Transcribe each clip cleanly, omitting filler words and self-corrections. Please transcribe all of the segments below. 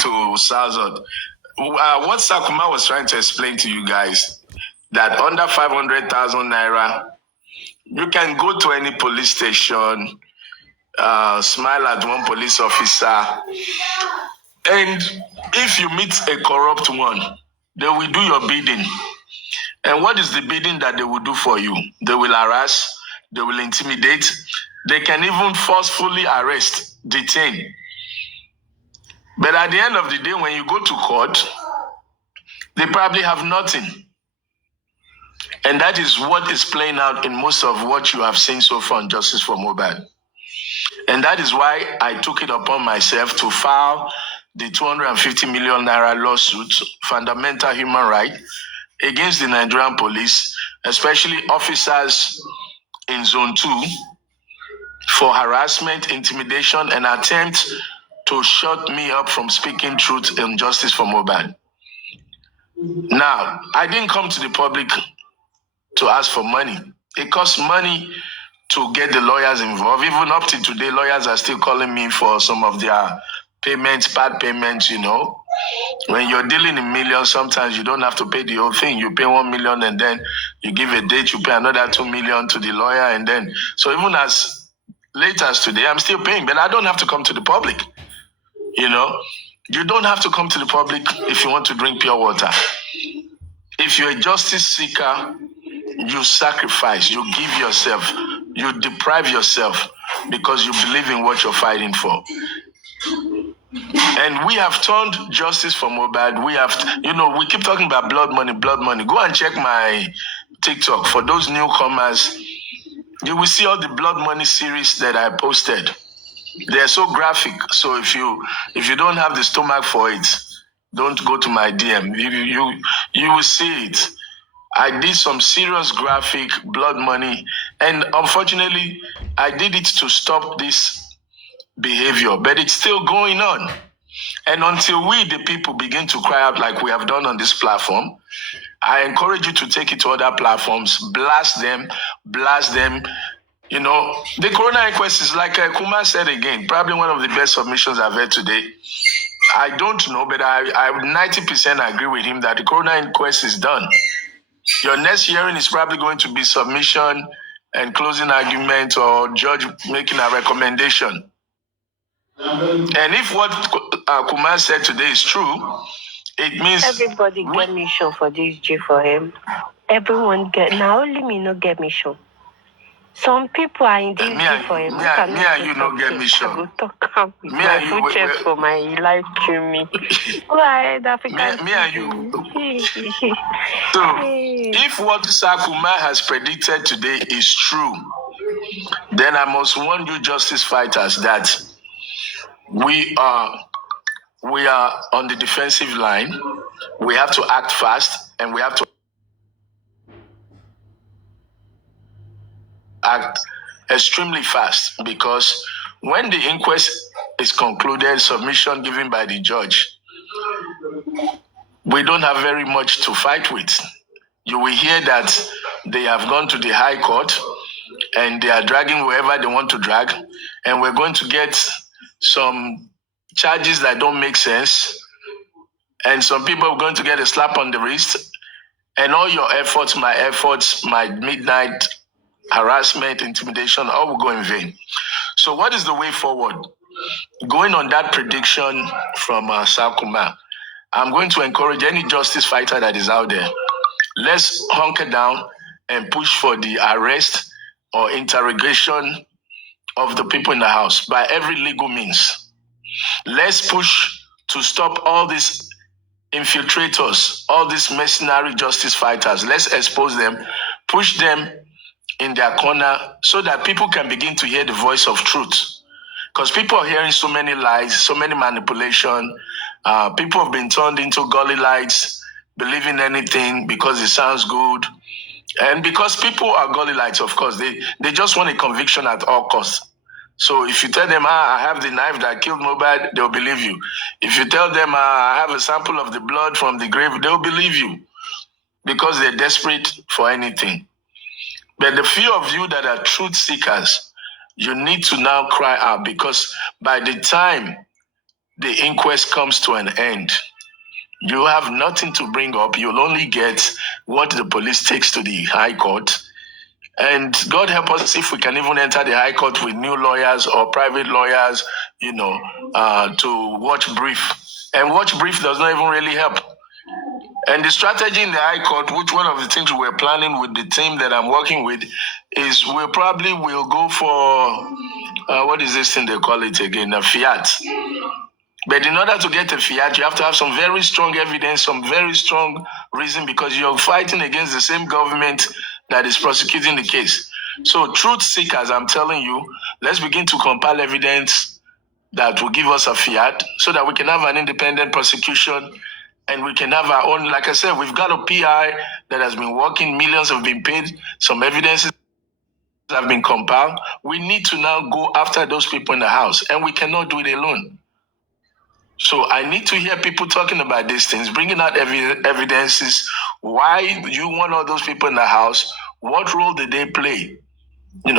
to Salzot. What Sakuma was trying to explain to you guys, that under 500,000 naira, you can go to any police station, smile at one police officer, and if you meet a corrupt one, they will do your bidding. And what is the bidding that they will do for you? They will harass, they will intimidate, they can even forcefully arrest, detain. But at the end of the day, when you go to court, they probably have nothing. And that is what is playing out in most of what you have seen so far on Justice for Mohbad. And that is why I took it upon myself to file the 250 million naira lawsuit, fundamental human right, against the Nigerian police, especially officers in Zone 2, for harassment, intimidation, and attempt to shut me up from speaking truth in Justice for Mohbad. Now, I didn't come to the public to ask for money. It costs money to get the lawyers involved. Even up to today, lawyers are still calling me for some of their payments, bad payments, you know. When you're dealing in millions, sometimes you don't have to pay the whole thing. You pay 1 million and then you give a date, you pay another 2 million to the lawyer. And then, so even as late as today, I'm still paying, but I don't have to come to the public. You know, you don't have to come to the public if you want to drink pure water. If you're a justice seeker, you sacrifice, you give yourself, you deprive yourself because you believe in what you're fighting for. And we have turned Justice for Mohbad. We have, we keep talking about blood money, blood money. Go and check my TikTok. For those newcomers, you will see all the blood money series that I posted. They're so graphic. So if you don't have the stomach for it, don't go to my DM. You will see it. I did some serious graphic blood money, and unfortunately, I did it to stop this behavior, but it's still going on. And until we, the people, begin to cry out like we have done on this platform, I encourage you to take it to other platforms, blast them. You know, the Corona inquest is like Kumar said again, probably one of the best submissions I've heard today. I don't know, but I 90% agree with him that the Corona inquest is done. Your next hearing is probably going to be submission and closing argument or judge making a recommendation. And if what Kumar said today is true, it means everybody get mission for this G for him. Everyone get, now only me no get mission. Some people are in this G for him. Me and you no get mission. I go talk with my full chest for my life kill me. Go ahead, African. Me and you. So, if what Sakuma has predicted today is true, then I must warn you, justice fighters, that we are on the defensive line. We have to act fast, and we have to act extremely fast, because when the inquest is concluded, submission given by the judge, we don't have very much to fight with. You will hear that they have gone to the High Court and they are dragging whoever they want to drag, and we're going to get some charges that don't make sense, and some people are going to get a slap on the wrist, and all your efforts, my midnight harassment, intimidation, all will go in vain. So what is the way forward? Going on that prediction from Sakuma, I'm going to encourage any justice fighter that is out there, let's hunker down and push for the arrest or interrogation of the people in the house by every legal means. Let's push to stop all these infiltrators, all these mercenary justice fighters. Let's expose them, push them in their corner so that people can begin to hear the voice of truth. Because people are hearing so many lies, so many manipulation. People have been turned into gully lights, believing anything because it sounds good. And because people are gully lights, of course, they just want a conviction at all costs. So if you tell them, I have the knife that killed Mohbad, they'll believe you. If you tell them, I have a sample of the blood from the grave, they'll believe you because they're desperate for anything. But the few of you that are truth seekers, you need to now cry out, because by the time the inquest comes to an end, you have nothing to bring up. You'll only get what the police takes to the High Court. And God help us if we can even enter the High Court with new lawyers or private lawyers, to watch brief. And watch brief does not even really help. And the strategy in the High Court, which one of the things we're planning with the team that I'm working with, is we probably will go for, what is this thing they call it again, a fiat. But in order to get a fiat, you have to have some very strong evidence, some very strong reason, because you're fighting against the same government that is prosecuting the case. So truth seekers, I'm telling you, let's begin to compile evidence that will give us a fiat so that we can have an independent prosecution and we can have our own. Like I said, we've got a PI that has been working, millions have been paid, some evidences have been compiled. We need to now go after those people in the house, and we cannot do it alone. So I need to hear people talking about these things, bringing out evidences. Why you want all those people in the house? What role did they play?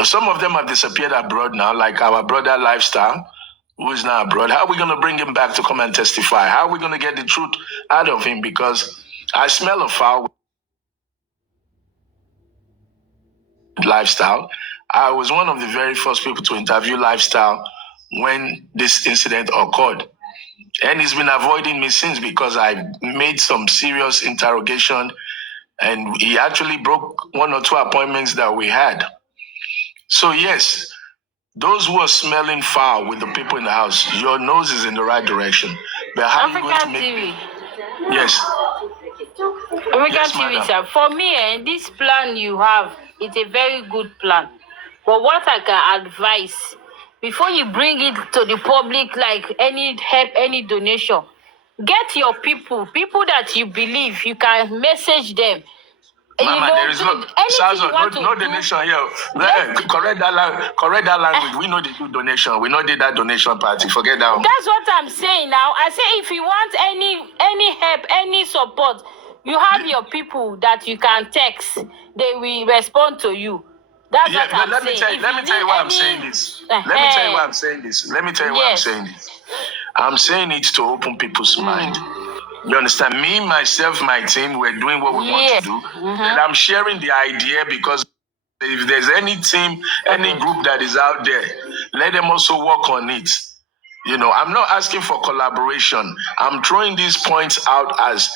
Some of them have disappeared abroad now, like our brother Lifestyle, who is now abroad. How are we going to bring him back to come and testify? How are we going to get the truth out of him? Because I smell a foul Lifestyle. I was one of the very first people to interview Lifestyle when this incident occurred. And he's been avoiding me since, because I made some serious interrogation and he actually broke one or two appointments that we had. So yes, those who are smelling foul with the people in the house, your nose is in the right direction. But how are you going to make TV. Yes. Yes, TV, sir. For me, this plan you have, it's a very good plan. But what I can advise, before you bring it to the public, like any help, any donation, get your people that you believe, you can message them. Mama, there is no donation here. Correct that language. We know they do donation. We know they that donation party. Forget that one. That's what I'm saying now. I say if you want any help, any support, you have your people that you can text. They will respond to you. That's what I'm saying. Let me tell you why I'm saying this. Let me tell you why I'm saying this. I'm saying it to open people's mind. You understand? Me, myself, my team, we're doing what we want to do. And I'm sharing the idea because if there's any team, any group that is out there, let them also work on it. I'm not asking for collaboration. I'm throwing these points out as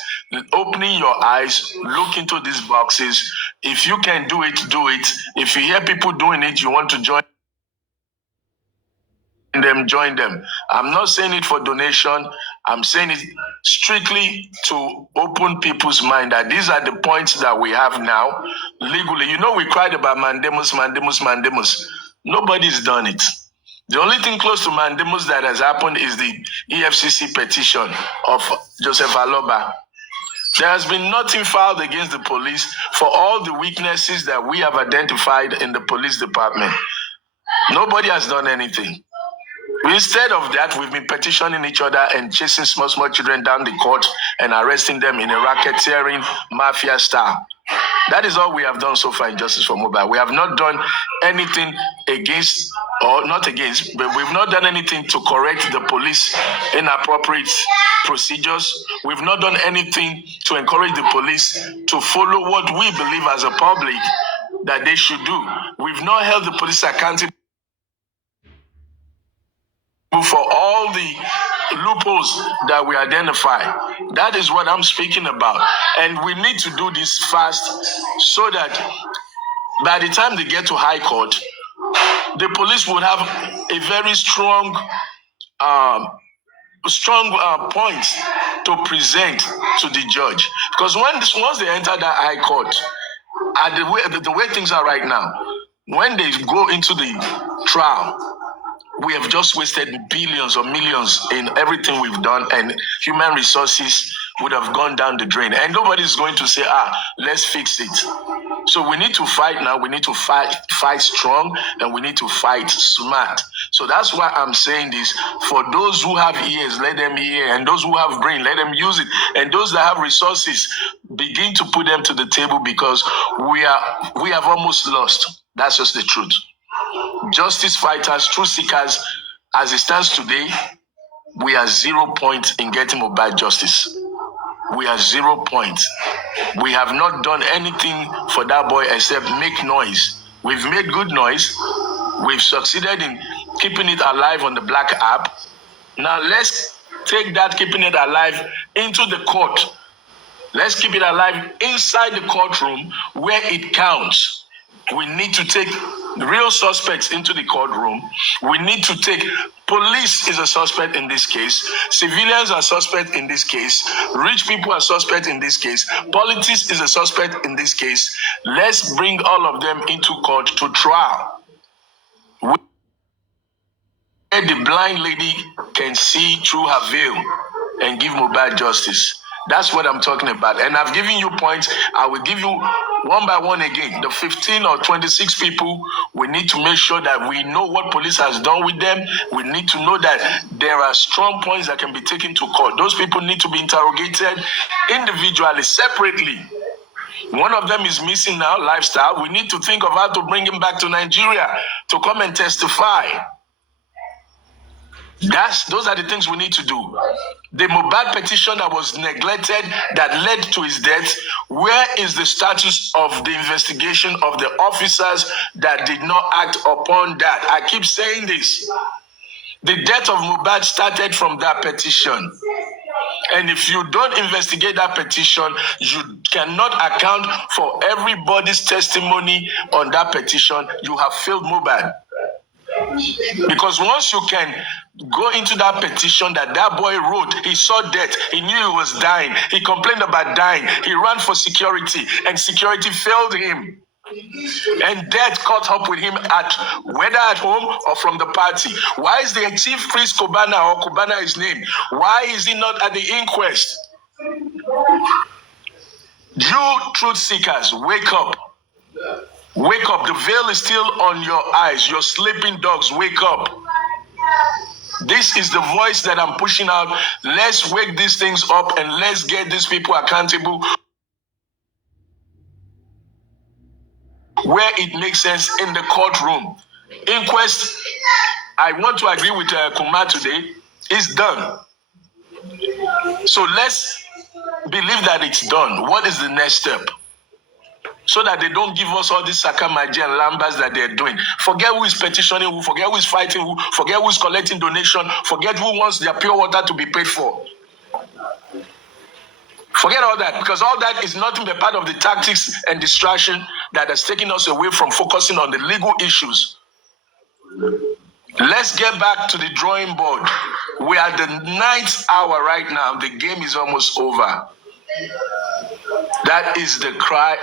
opening your eyes, look into these boxes. If you can do it, do it. If you hear people doing it, you want to join them. I'm not saying it for donation. I'm saying it strictly to open people's mind that these are the points that we have now legally. We cried about mandamus. Nobody's done it. The only thing close to mandamus that has happened is the EFCC petition of Joseph Aloba. There has been nothing filed against the police for all the weaknesses that we have identified in the police department. Nobody has done anything. Instead of that, we've been petitioning each other and chasing small children down the court and arresting them in a racketeering mafia style. That is all we have done so far in Justice for Mobile. We have not done anything against, or not against, but we've not done anything to correct the police inappropriate procedures. We've not done anything to encourage the police to follow what we believe as a public that they should do. We've not held the police accountable for all the loopholes that we identify. That is what I'm speaking about. And we need to do this fast so that by the time they get to High Court, the police would have a very strong points to present to the judge. Because once they enter that High Court, the way things are right now, when they go into the trial, we have just wasted billions or millions in everything we've done, and human resources would have gone down the drain. And nobody's going to say, let's fix it. So we need to fight now. We need to fight strong, and we need to fight smart. So that's why I'm saying this. For those who have ears, let them hear. And those who have brain, let them use it. And those that have resources, begin to put them to the table, because we have almost lost. That's just the truth. Justice fighters, truth seekers, as it stands today, we are 0 points in getting Mohbad justice. We are 0 points. We have not done anything for that boy except make noise. We've made good noise. We've succeeded in keeping it alive on the Black app. Now let's take that keeping it alive into the court. Let's keep it alive inside the courtroom where it counts. We need to take real suspects into the courtroom. We need to take police is a suspect in this case. Civilians are suspect in this case. Rich people are suspect in this case. Politics is a suspect in this case. Let's bring all of them into court to trial. Where the blind lady can see through her veil and give Mohbad justice. That's what I'm talking about. And I've given you points. I will give you one by one again. The 15 or 26 people, we need to make sure that we know what police has done with them. We need to know that there are strong points that can be taken to court. Those people need to be interrogated individually, separately. One of them is missing now, Lifestyle. We need to think of how to bring him back to Nigeria to come and testify. Those are the things we need to do. The Mohbad petition that was neglected, that led to his death, where is the status of the investigation of the officers that did not act upon that? I keep saying this. The death of Mohbad started from that petition. And if you don't investigate that petition, you cannot account for everybody's testimony on that petition. You have failed Mohbad. Because once you can go into that petition that boy wrote, he saw death, he knew he was dying, he complained about dying, he ran for security, and security failed him. And death caught up with him whether at home or from the party. Why is the chief priest Kubana, or Kubana his name? Why is he not at the inquest? You truth seekers, wake up. Wake up. The veil is still on your eyes. Your sleeping dogs, wake up. This is the voice that I'm pushing out. Let's wake these things up and let's get these people accountable where it makes sense in the courtroom. Inquest, I want to agree with Kumar today, is done. So let's believe that it's done. What is the next step? So that they don't give us all these sakamaji and lambas that they're doing. Forget who is petitioning who, forget who is fighting who, forget who is collecting donation, forget who wants their pure water to be paid for. Forget all that, because all that is nothing but part of the tactics and distraction that has taken us away from focusing on the legal issues. Let's get back to the drawing board. We are at the 9th hour right now. The game is almost over. That is the crying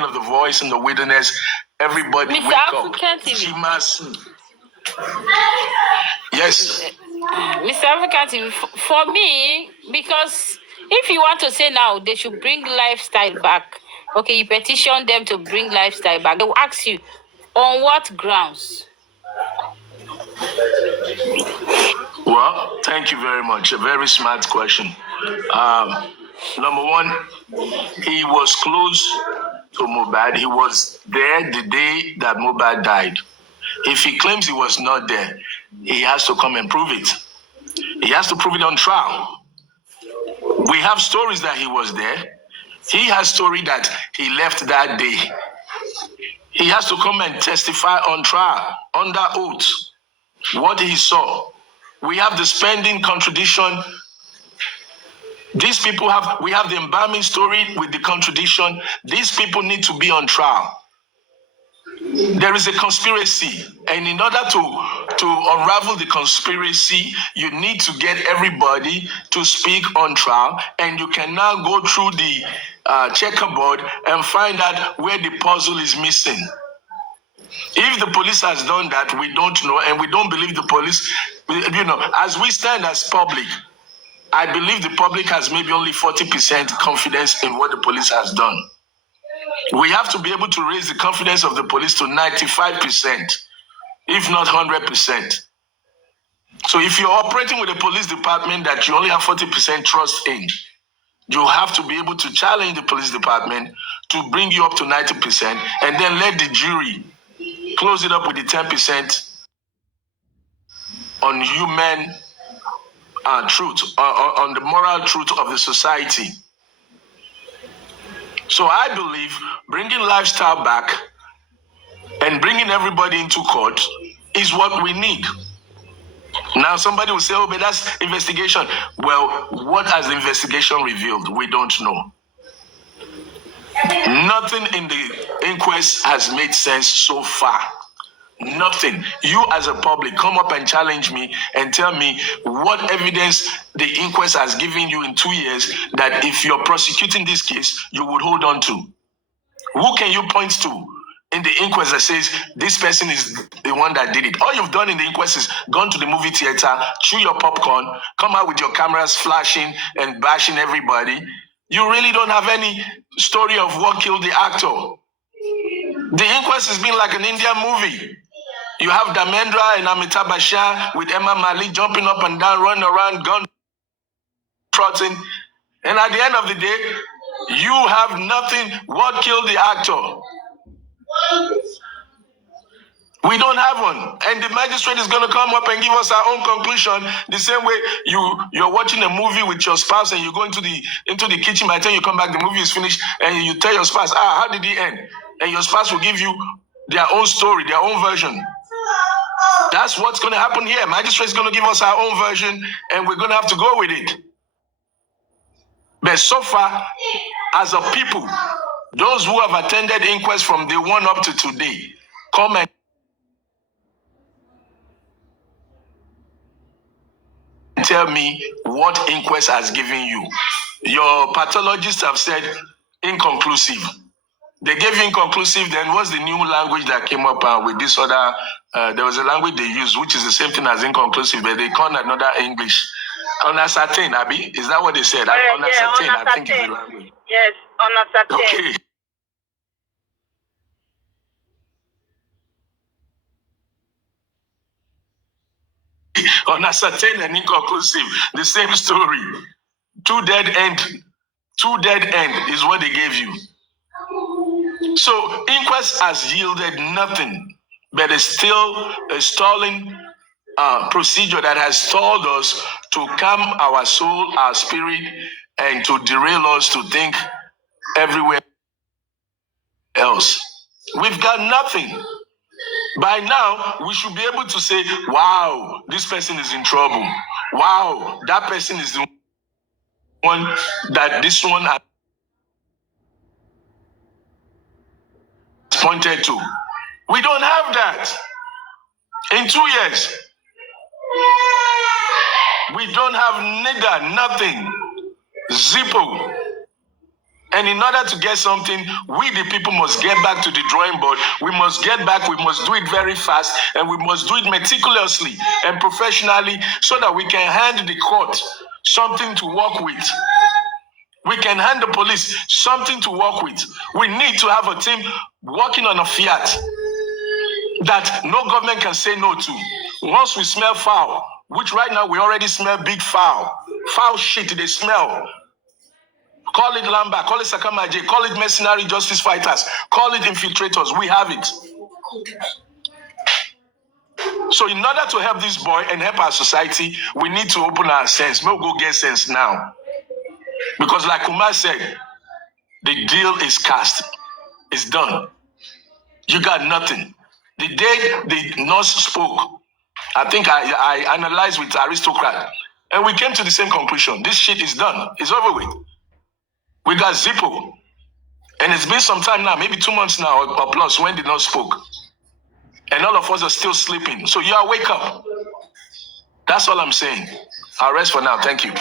of the voice in the wilderness. Everybody Mr. wake African up. TV. Yes. Mr. African TV, for me, because if you want to say now they should bring lifestyle back, okay, you petition them to bring lifestyle back. They will ask you, on what grounds? Well, thank you very much. A very smart question. Number one, he was close to Mohbad. He was there the day that Mohbad died. If he claims he was not there, he has to come and prove it. He has to prove it on trial. We have stories that he was there. He has story that he left that day. He has to come and testify on trial, under oath, what he saw. We have the spending contradiction. These people we have the embalming story with the contradiction. These people need to be on trial. There is a conspiracy, and in order to unravel the conspiracy, you need to get everybody to speak on trial, and you can now go through the checkerboard and find out where the puzzle is missing. If the police has done that, we don't know, and we don't believe the police. As we stand as public, I believe the public has maybe only 40% confidence in what the police has done. We have to be able to raise the confidence of the police to 95%, if not 100%. So if you're operating with a police department that you only have 40% trust in, you have to be able to challenge the police department to bring you up to 90%, and then let the jury close it up with the 10% on human truth, on the moral truth of the society. So I believe bringing lifestyle back and bringing everybody into court is what we need. Now somebody will say, oh, but that's investigation. Well, what has the investigation revealed? We don't know. Nothing in the inquest has made sense so far. Nothing. You as a public, come up and challenge me and tell me what evidence the inquest has given you in 2 years that if you're prosecuting this case, you would hold on to. Who can you point to in the inquest that says this person is the one that did it? All you've done in the inquest is gone to the movie theater, chew your popcorn, come out with your cameras flashing and bashing everybody. You really don't have any story of what killed the actor. The inquest has been like an Indian movie. You have Dharmendra and Amitabh Bachchan with Emma Malik jumping up and down, running around, gun trotting. And at the end of the day, you have nothing. What killed the actor? We don't have one. And the magistrate is going to come up and give us our own conclusion. The same way you're watching a movie with your spouse and you go into the kitchen. By the time you come back, the movie is finished, and you tell your spouse, how did it end? And your spouse will give you their own story, their own version. That's what's going to happen here. Magistrate is going to give us our own version, and we're going to have to go with it. But so far, as a people, those who have attended inquest from day one up to today, come and tell me what inquest has given you. Your pathologists have said inconclusive. They gave you inconclusive, then what's the new language that came up with this other, there was a language they used, which is the same thing as inconclusive, but they call another English. Unascertain, Abi? Is that what they said? Unascertain, I think is the language. Yes, unascertain. Okay. Unascertain and inconclusive, the same story. Two dead end is what they gave you. So inquest has yielded nothing, but it's still a stalling procedure that has stalled us to calm our soul, our spirit, and to derail us to think everywhere else. We've got nothing. By now, we should be able to say, wow, this person is in trouble. Wow, that person is the one that this one has pointed to. We don't have that. In 2 years, we don't have neither, nothing, zippo. And in order to get something, we the people must get back to the drawing board. We must get back, we must do it very fast, and we must do it meticulously and professionally so that we can hand the court something to work with. We can hand the police something to work with. We need to have a team working on a fiat that no government can say no to. Once we smell foul, which right now we already smell big foul. Foul shit, they smell. Call it Lamba, call it Sakamaje, call it mercenary justice fighters, call it infiltrators. We have it. So in order to help this boy and help our society, we need to open our sense. We'll go get sense now. Because like Kumar said, the deal is cast. It's done. You got nothing. The day the nurse spoke, I think I analyzed with Aristocrat, and we came to the same conclusion. This shit is done. It's over with. We got Zippo. And it's been some time now, maybe 2 months now or plus, when the nurse spoke. And all of us are still sleeping. So you are wake up. That's all I'm saying. I'll rest for now. Thank you.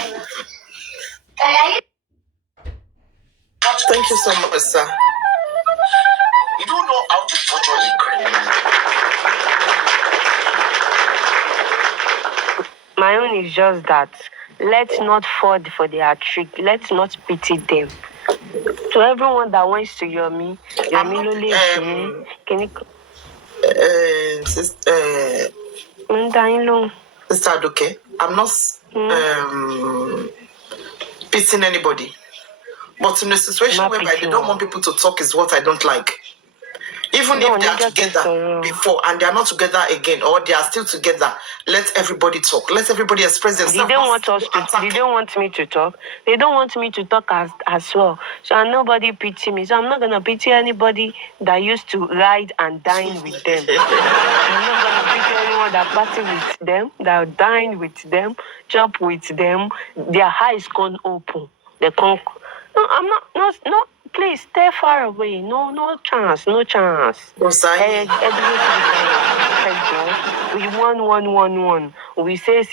Thank you so much, sir. You don't know how to torture a criminal. My own is just that. Let's not fall for their trick. Let's not pity them. To everyone that wants to hear me, can you... Sister Aduke, I'm not pitying anybody. But in a situation whereby they don't want people to talk is what I don't like. Even No, if they are nigga together can before and they are not together again, or they are still together, let everybody talk. Let everybody express themselves. They don't want us to. They don't want me to talk. They don't want me to talk as well. So nobody pity me. So I'm not gonna pity anybody that used to ride and dine with them. I'm not gonna pity anyone that party with them, that dine with them, chop with them. Their eyes can't open. They can't. No, I'm not. No. Please stay far away. No chance. No chance. We one. We say. Is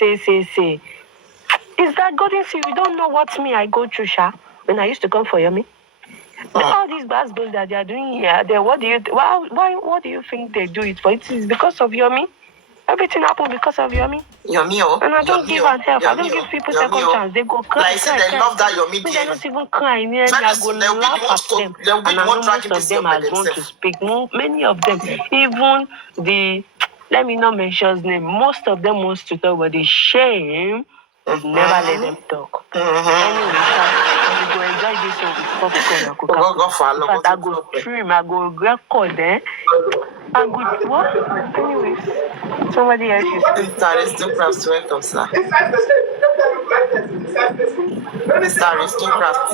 that goldenseal? You don't know what me I go through, Sha. When I used to come for Yomi. All these bad girls that they are doing here, what do you think they do it for? It is because of Yomi. Everything happened because of Yomi. Yomi, and I don't give a help. I don't give people second chance. They go cry. Like I said, they love that Yomi. They're not even crying. I go laugh at them. And I know most of them are going to speak. Many of them, even the, let me not mention his name, most of them wants to talk, but the shame would never let them talk. Anyway, we go enjoy this one with popcorn and Coca-Cola. In fact, I go stream, I go record, I go, what? Anyways, somebody else is Mr. Aristocrat, welcome, sir. Mr. Aristocrat. I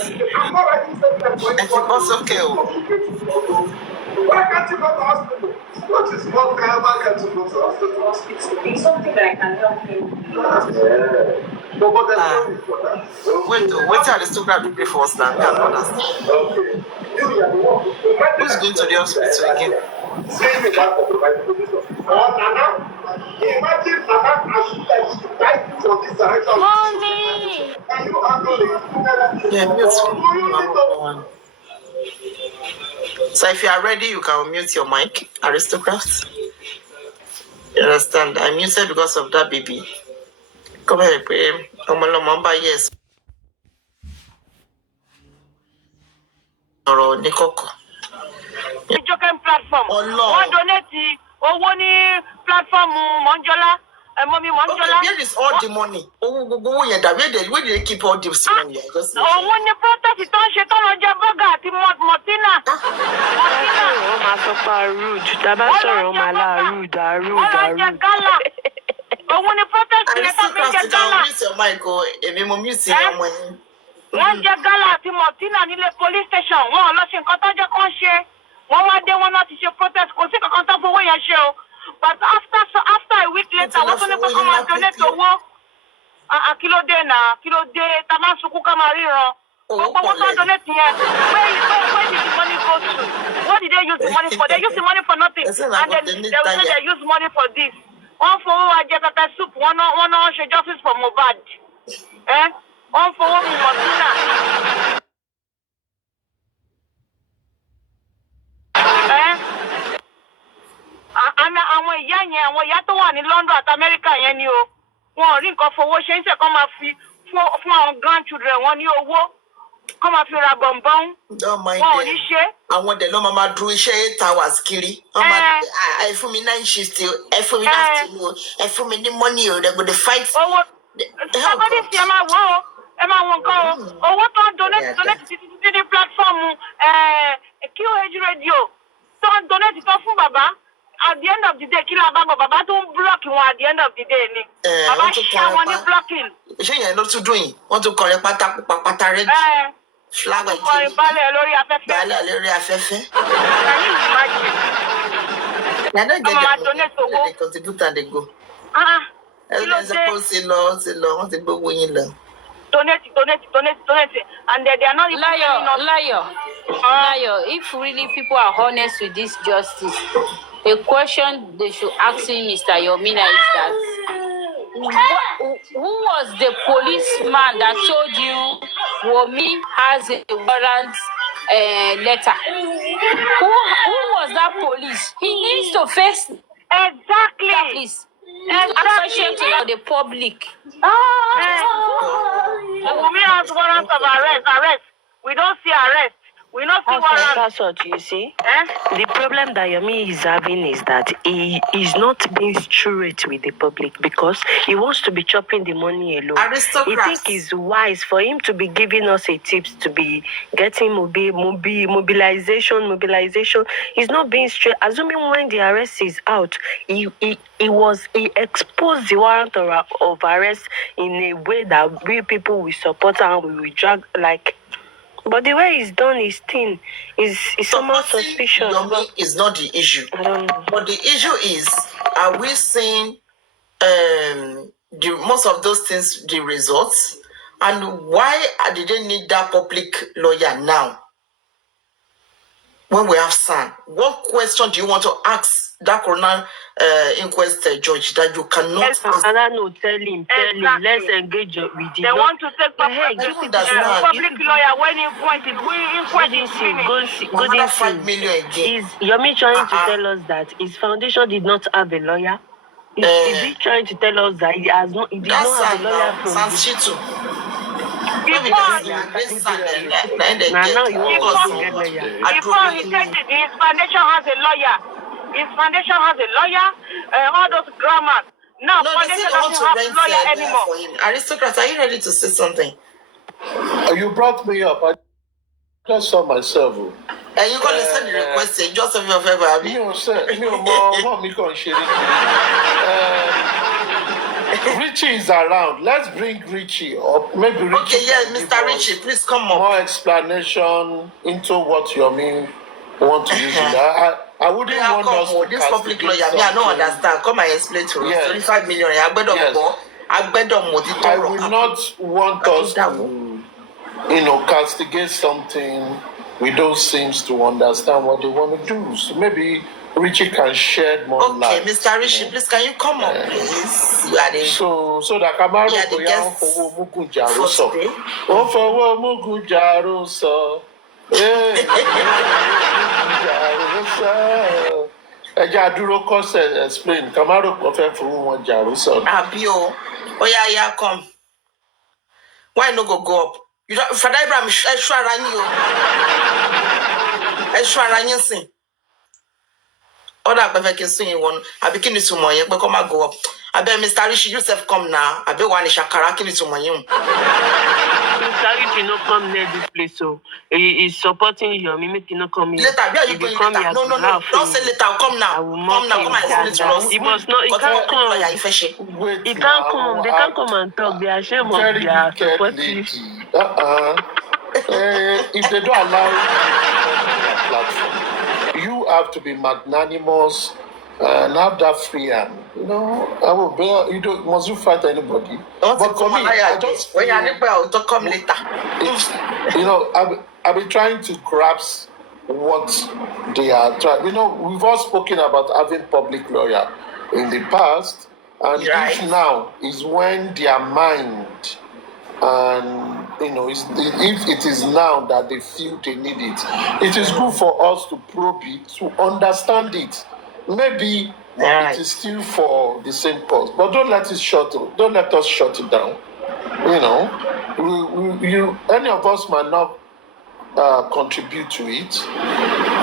think that's okay. Why can't you go to hospital? What is wrong? Why can't you go to hospital? It's something that I can help him with. But there's no need for that. Wait till Aristocrat to pay for us now. I can't understand. Okay. Who's going to the hospital again? Imagine I should die for this direction. Mommy! Can you handle it? Yeah, mute. So if you are ready, you can unmute your mic, Aristocrats. You understand? I muted because of that baby. Come here, pray. Yes. Or Nikoko. Joking platform. Oh no. One donate. One platform. Monjola. Mommy Monjola. Okay, where is all the money? Where did they keep all this money? I just when the protest is on, she told me Jaboga, Martina. Oh, my papa rude. Tabasoro, my la rude. Gala. But when the protest is on, mute your mic. If mute your money. One Jagala, Martina, in the police station. One, not in Cotaja Conche. One day, one not to show protest, because they can't for where you show. But after a week later, I wasn't going to come and donate to war. A kilo de, Tamasuku Camariro. What donate here? Where did the money go to? What did they use the money for? They use the money for nothing. And then they will say they use money for this. One for I get a soup, one justice for Mobad. One for one Martina. Àwọn ìyá yẹn, àwọn ìyá tó wà ní London àti America yẹn ni o. Wọn ò rí nǹkan fowó ṣe ń ṣe kán máa fi fún àwọn grandchildren wọn ní owó. Kán máa fi ra bọ̀m̀bọ̀n. Wọn ò ní ṣe. Àwọn ọ̀dẹ̀ ló máa dúró iṣẹ́ 8 hours kiri. Wọ́n máa ẹ fún mi 9 shifts ẹ fún mi afternoon ẹ fún mi ní money o they go dey fight. Owó ṣàkóso ti ẹ máa wọ o ẹ máa wọ nǹkan o owó tó ń donate títí ní platform QH radio tó ń donate tó fún bàbá at the end of the day kí la bá bọ̀ bàbá tó ń block wọn at the end of the day ni bàbá ṣá wọn ní blocking. Ṣé yẹn ló tún dùn yìí wọ́n tún kọrin pátá rẹ̀ flag again. Kọrin balẹ̀ lórí afẹ́fẹ́. Balẹ̀ lórí afẹ́fẹ́. I don't get that. They contribute and they go. Everyone's supposed to lọ, wọ́n ti gbogbo yín lọ. Donate, and they are not even Liar. If really people are honest with this justice, a question they should ask him, Mr. Yomina, is that who was the policeman that told you Womi has a warrant letter? Who was that police? He needs to face exactly. Please. Associate to the public. Womi has warrant of arrest. We don't see arrest. We not see warrant. That's what you see. Eh? The problem that Yomi is having is that he is not being straight with the public because he wants to be chopping the money alone. He think it's wise for him to be giving us a tips to be getting mobilization. He's not being straight. Assuming when the arrest is out, he exposed the warrant of arrest in a way that we people will support and we will drag like. But the way it's done is thin. Is somewhat suspicious. Yomi is not the issue. I don't know. But the issue is, are we seeing most of those things, the results? And why did they need that public lawyer now? When we have SAN, what question do you want to ask that coroner inquest judge that you cannot ask? I don't know, tell him, let's engage with it. They want to take public lawyer when inquest another 5 million again. Is Yomi trying to tell us that his foundation did not have a lawyer? Is he trying to tell us that he did not have a lawyer from Before he said that his foundation has a lawyer. His foundation has a lawyer, all those grammars. Now, foundation doesn't have a lawyer anymore. Aristocrats, are you ready to say something? You brought me up. I just saw myself. And you got to send the request, just of your favor. Richie is around. Let's bring Richie up. Maybe Richie. Okay, yeah, Mr. Richie, please come up. More explanation into what Yomi want to use. I wouldn't want us to this public lawyer. Me, I don't understand. Come and explain to us. Yes. 25 million. I will not want us to, castigate something we don't seem to understand what they want to do. So maybe Richie can shed more light. Okay, Mr. Richie, please, can you come up, please? You are the so that Kamaro explain. Kamaro Abio. Oh yeah, come. Why no go up? You don't for Abraham all that perfect swing one. I begin to my young, come and go up. I bet Mr. Rishi yourself come now. I bet one is Shakara to my young. Mr. Rishi no come near this place, so he is supporting you. Make you not come here. Later, where are you going later? No. Don't say later. Come now. Come and explain to us. He must not. He can't come. He can't come. They can't come and talk. They are ashamed of their supporting. If they don't allow platform, you have to be magnanimous and have that free hand. I will bear. Must you fight anybody? But for me, I just when you're to come later. I've been trying to grasp what they are trying. We've all spoken about having public lawyer in the past, and if now is when their mind and if it is now that they feel they need it, it is good for us to probe it, to understand it. Maybe it is still for the same cause, but don't let us shut it down. Any of us might not contribute to it.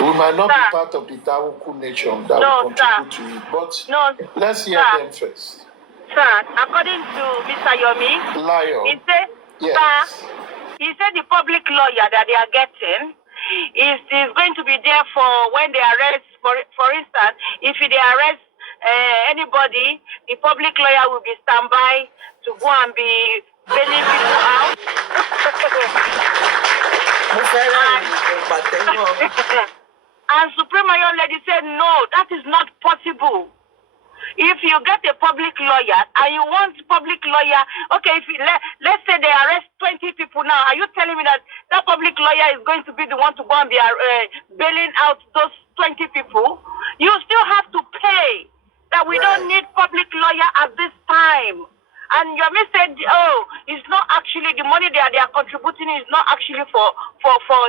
We might not be part of the Dawoku nation that will contribute to it, but let's hear them first. Sir, according to Mr. Yomi, Lion. He said the public lawyer that they are getting is going to be there for when they arrest, for instance, if they arrest anybody, the public lawyer will be standby to go and be bailing people out. And Supreme Mayor Lady said, no, that is not possible. If you get a public lawyer and you want public lawyer, okay, let's say they arrest 20 people now, are you telling me that public lawyer is going to be the one to go and be bailing out those 20 people? You still have to pay. That we don't need public lawyer at this time. And Yomi said, it's not actually the money they are contributing is not actually for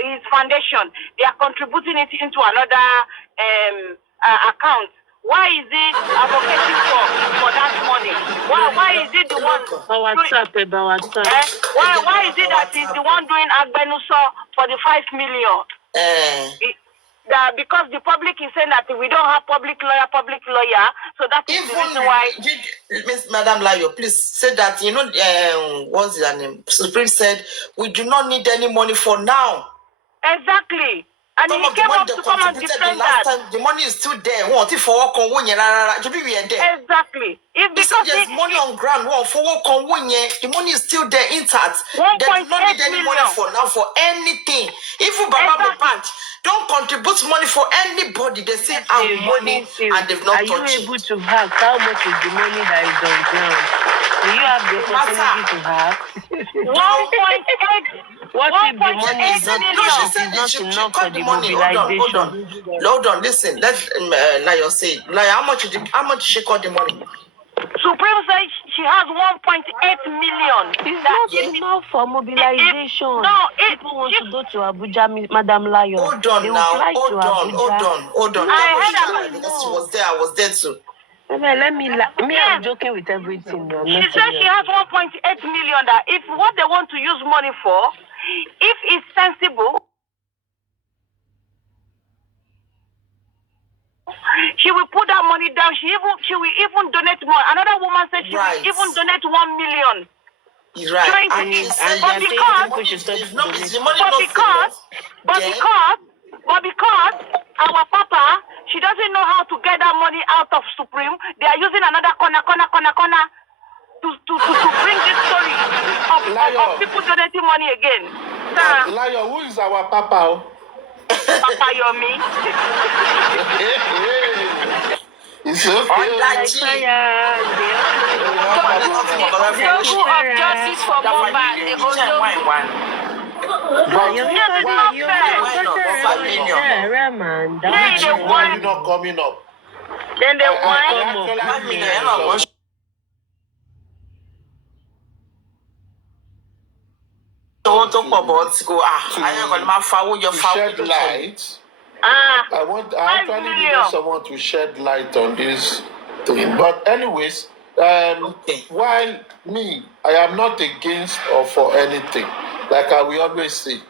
his foundation. They are contributing it into another account. Why is he advocating for that money? Why is he the one? Why is it that he's the one doing Agbenuso for the 5 million? That because the public is saying that we don't have public lawyer, so that is the reason why. Miss Madam Layo, please say that, what's your name? Supreme said, we do not need any money for now. Exactly. And some he of the came money up they to come and contributed defend the last that. time, the money is still there. What if for work on one year? Exactly. If because there's money on ground, for work on 1 year, the money is still there intact. They do not need any money for now for anything. If you Baba Bank don't contribute money for anybody, they say our money and they've not touched it. Are you able to hack how much is the money that is on ground? Do you have the possibility to hack? 1.8. What if the money is not enough for the mobilization? Hold on, listen. Let Layo say. Layo, how much she got the money? Supreme says she has 1.8 million. It's not enough for mobilization. People want to go to Abuja, Madam Layo. Hold on now. Hold on. I heard because she was there. I was there too. I'm joking with everything. She said she has 1.8 million. That if what they want to use money for, if it's sensible, she will put that money down. She will even donate more. Another woman said she will even donate 1 million. Right. But because our papa, she doesn't know how to get that money out of Supreme, they are using another corner to bring this story of people donating money again. Layo, who is our papa? Papa Yomi. It's okay. Justice for Mohbad, the Why are you not coming up? Then they want. To shed light. I actually need someone to shed light on this thing. But anyways, while me, I am not against or for anything. Like I will always say.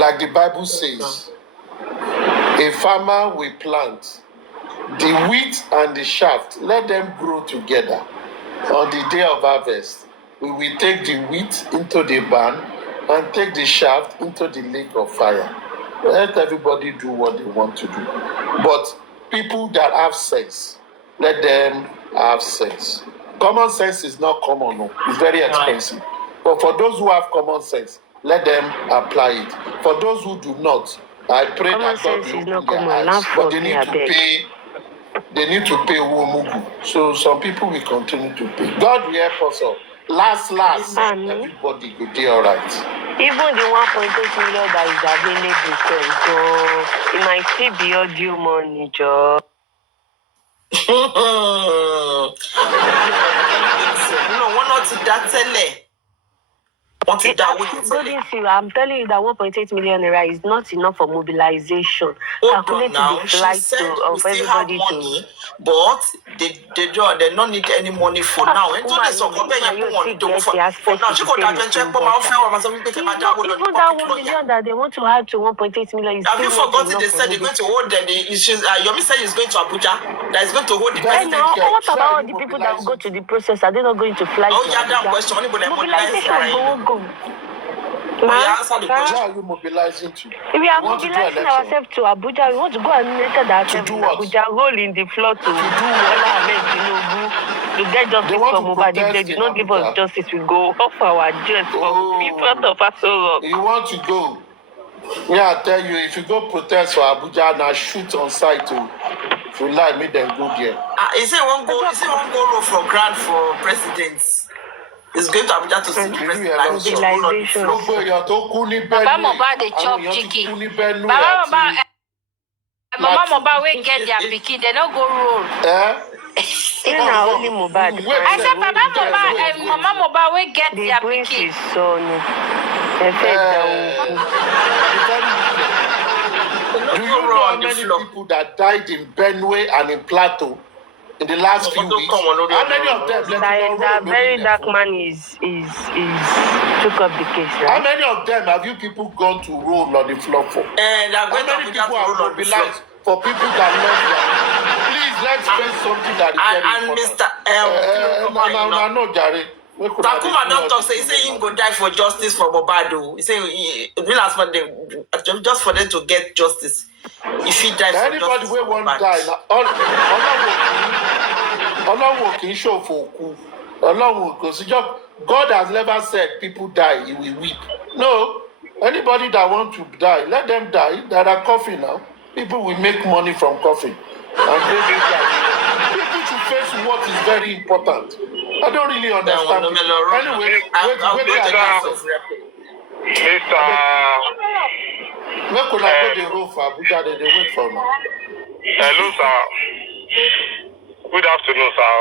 Like the Bible says, a farmer will plant the wheat and the shaft, let them grow together. On the day of harvest, we will take the wheat into the barn and take the shaft into the lake of fire. Let everybody do what they want to do. But people that have sense, let them have sense. Common sense is not common, no. It's very expensive. But for those who have common sense, let them apply it. For those who do not, I pray that God will open their eyes. But they need to pay. They need to pay Womugu. So some people will continue to pay. God will help us all. Last, everybody will be all right. Even the 1.8 million that is available, it might still be your due money, Joe. One or two that I'm telling you that 1.8 million naira is not enough for mobilization. Calculating the flight of everybody to. But they don't need any money for now. And so they want to for now. Even that 1 million that they want to add to 1.8 million is. Have you forgotten they said they're going to hold the issues? Yomi said he's going to Abuja. That is going to hold the president. What about the people that go to the process? Are they not going to fly? That question. Mobilization go. Why are you mobilizing to? We are mobilizing ourselves to Abuja. We want to go and naked ourselves in Abuja, roll in the floor to get justice for Mohbad. If they do not give us justice, we go off our dress in front of us. You want to go? Yeah, I tell you, if you go protest for Abuja and I shoot on site to lie, make them go there. Is it one go for grant for presidents? It's going to Abuja to see the president. Baba Mohbad dey chop chicken. Mama Mohbad wey get their pikin, they no go roll. Only Mohbad. I said Baba Mohbad and Mama Mohbad wey get their pikin. Do you know how many people that died in Benue and in Plateau? in the last few weeks. How many of them That very dark man is took up the case, right? How many of them have you people gone to roll on the floor for? How many people have mobilized for people that love them? Please, let's face something that is very important. No, Jare. Takuma don't talk. Say he say he go die for justice for Bobado. He say he as for them, just for them to get justice. If he die for anybody justice, will want die. Allah will show for ku. Allah will because God has never said people die, he will weep. No, anybody that want to die, let them die. There are coffin now. People will make money from coffin. And they will die. People should face what is very important. I don't really understand. Anyway, where could I go the road for Abuja? They wait for me. Hello, sir. Good afternoon, sir.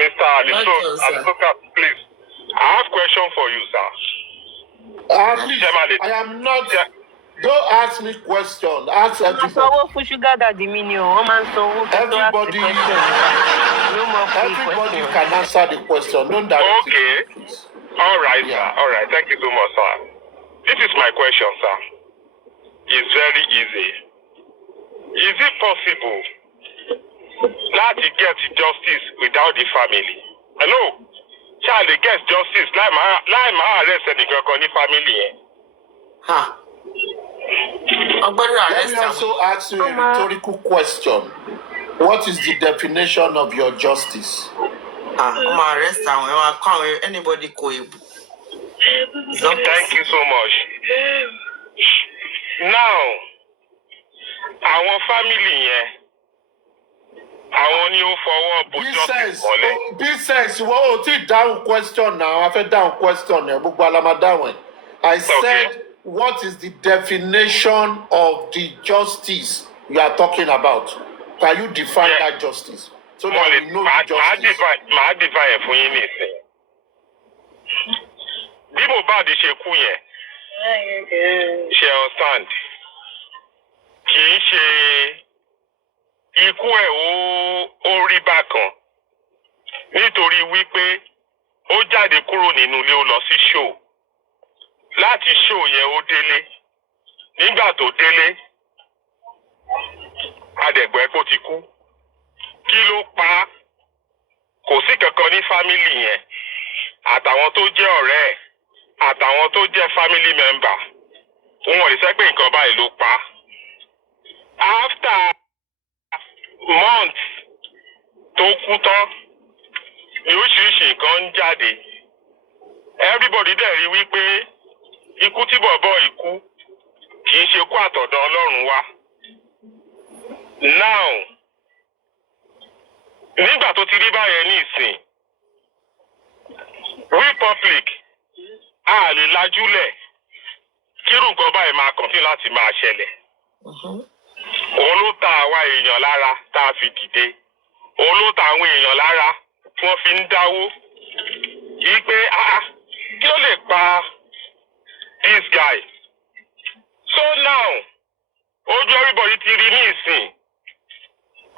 Mr. Alisoka, please. I have a question for you, sir. Please, I am not. Don't ask me questions. Ask everybody. Everybody can answer the question. Don't direct it. Please. All right, sir. All right. Thank you so much, sir. This is my question, sir. It's very easy. Is it possible not to get justice without the family? Hello? Charlie gets justice. Like my arrest and the family. Huh? Let me also ask you a rhetorical question. What is the definition of your justice? Anybody go. Thank you so much. Now, our family, I want you for what justice. Business, what is down question now? I've had down question. I said, what is the definition of the justice you are talking about? Can you define that justice? So that we know the justice. My divine for you. People bad ṣe kú yẹn. Ṣé understand? Kì í ṣe ikú ẹ̀ ó rí bákan. Nítorí wípé ó jáde kúrò nínú ilé ó lọ sí show. Láti show yẹn ó délé. Nígbà tó délé, adẹ̀gbẹ́ kó ti kú. Kí ló pa? Kò sí kankan ní family yẹn. Àtàwọn tó jẹ́ ọ̀rẹ́ ẹ̀. Àtàwọn tó jẹ́ family member. Wọ́n lè sọ pé nǹkan báyìí ló pa. After months tó kú tán, ni oríṣiríṣi nǹkan ń jáde. Everybody dẹ̀ rí wípé ikú tí bọ̀bọ̀ ikú kì í ṣe kú àtọ̀dọ̀ Ọlọ́run wá. Now, nígbà tó ti rí báyẹn ní ìsìn, we public a lè lajúlẹ̀ kírù nǹkan báyìí máa kọ̀ntínú láti máa ṣẹlẹ̀. Òun ló ta àwa èèyàn lára tá a fi dìde. Òun ló ta àwọn èèyàn lára tí wọ́n fi ń dáwó. Yí pé kí ló lè pa this guy? So now, ojú everybody ti rí ní ìsìn